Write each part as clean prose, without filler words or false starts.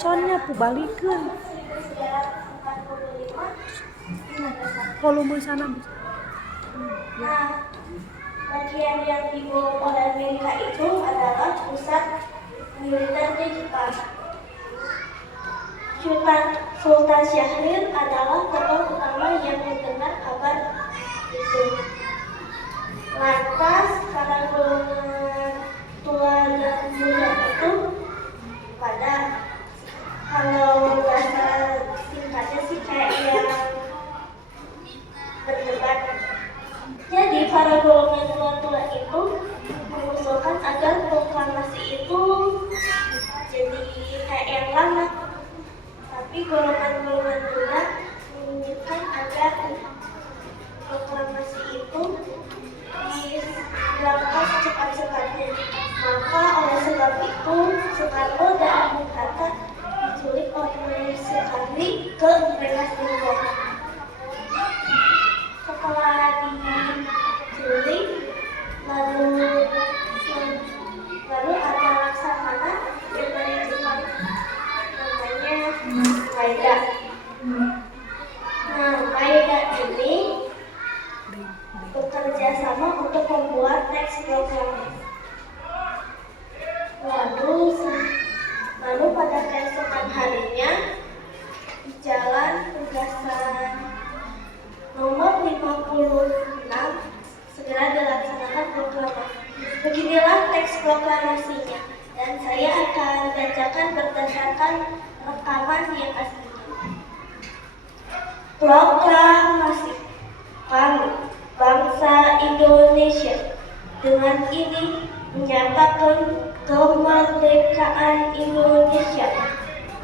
captionnya pubalikeun volume sana bisa. Nah, bagian yang dibawa oleh Amerika itu adalah pusat militernya Jepang. Sultan Syahrir adalah tokoh utama yang mendengar kabar itu. Lantas para golongan tua dan muda itu pada, kalau bahasa singkatnya sih kayak yang berdebat. Jadi para golongan tua itu mengusulkan agar proklamasi itu jadi kayak yang lama. Tapi golongan-golongan muda menginginkan agar proklamasi itu dilakukan secepat-cepatnya. Maka oleh sebab itu Soekarno dan Bung Hatta diculik oleh Soekarno ke Rengas Dengklok. Setelah diculik, lalu ada laksamana yang dari Jepang, namanya Maeda. Nah, Maeda ini bekerja sama untuk membuat teks proklamasi. Lalu pada keesokan harinya di Jalan Tugasan nomor 56 segera dilaksanakan proklamasi. Beginilah teks proklamasinya, dan saya akan bacakan berdasarkan rekaman yang aslinya. Proklamasi. Kami, bangsa Indonesia, dengan ini menyatakan kemerdekaan Indonesia.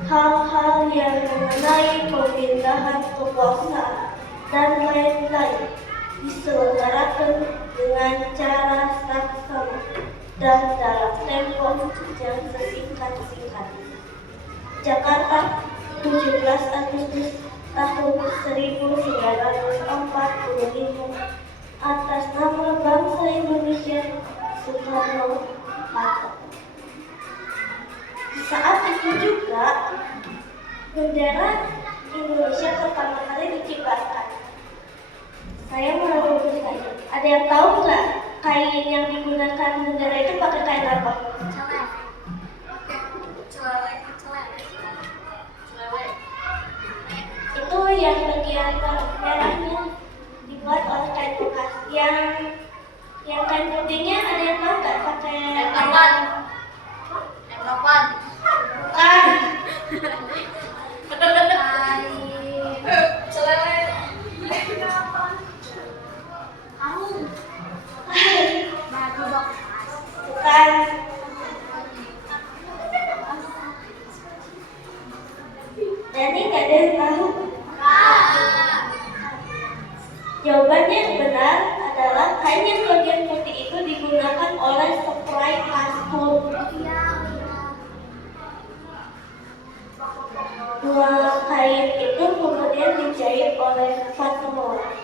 Hal-hal yang mengenai pemindahan kekuasaan dan lain-lain diselenggarakan dengan cara saksama dan dalam tempo yang sesingkat-singkatnya. Jakarta, 17 Agustus tahun 1945, atas nama bangsa Indonesia, Soekarno-Hatta. Saat itu juga bendera Indonesia pertama kali dikibarkan. Saya mau bertanya, ada yang tahu nggak kain yang digunakan bendera itu pakai kain apa? Itu yang bagian merahnya dibuat oleh kain bekas. Yang kain putihnya ada yang tahu nggak pakai kain? Bukan. Bukan. Jadi nggak ada yang tahu? Jawabannya yang benar adalah kain yang bagian putih itu digunakan oleh supply kasur. Dua kain itu kemudian dijahit oleh Fatmawati.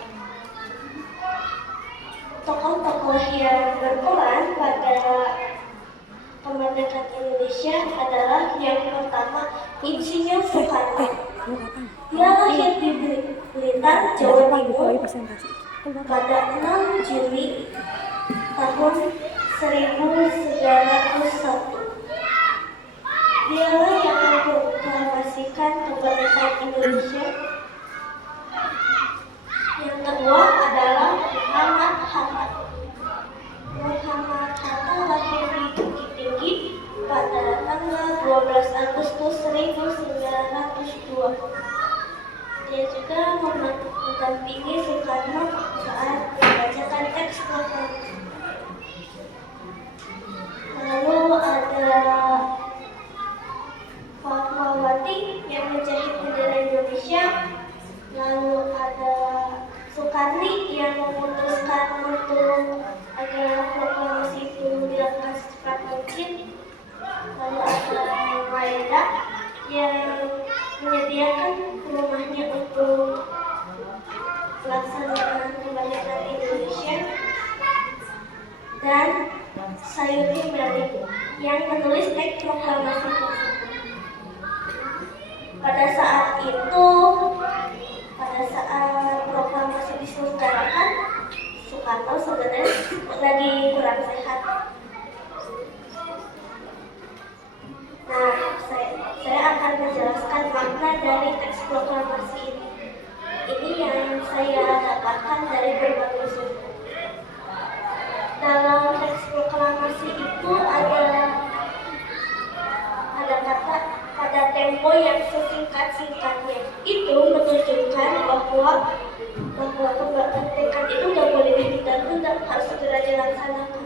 Tokoh-tokoh yang berperan pada kemerdekaan Indonesia adalah yang pertama Insinyur Soekarno. Dia lahir di Blitar, Jawa Timur pada 6 Juli tahun 1901. Dialah yang memproklamasikan kemerdekaan Indonesia. Yang kedua adalah Muhammad Hatta. Muhammad Hatta lahir di Bukit Tinggi pada tanggal 12 Agustus 1902. Dia juga mendampingi Soekarno saat membacakan teks proklamasi. Lalu ada Fatmawati yang menjahit bendera Indonesia. Lalu ada Soekarni yang memutuskan untuk agar proklamasi itu dilakukan secepat mungkin. Lalu ada Maeda yang menyediakan rumahnya untuk pelaksanaan kemerdekaan Indonesia. Dan Sayuri Melly yang menulis teks proklamasi tersebut. Soekarno sebenarnya lagi kurang sehat. Nah, saya akan menjelaskan makna dari teks proklamasi ini. Ini yang saya dapatkan dari berbagai sumber. Dalam teks proklamasi itu ada kata pada tempo yang sesingkat-singkatnya. Itu menunjukkan bahwa kemerdekaan itu nggak boleh ditunda, dan harus segera dilaksanakan.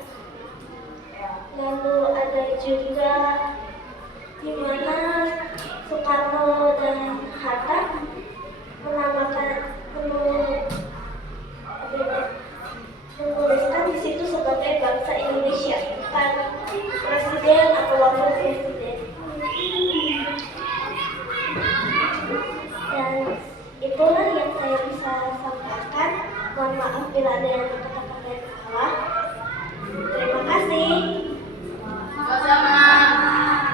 Lalu ada juga di mana Soekarno dan Hatta menuliskan di situ sebagai bangsa Indonesia, bukan presiden atau wakil presiden. Dan itulah yang saya bisa sampaikan. Mohon maaf bila ada yang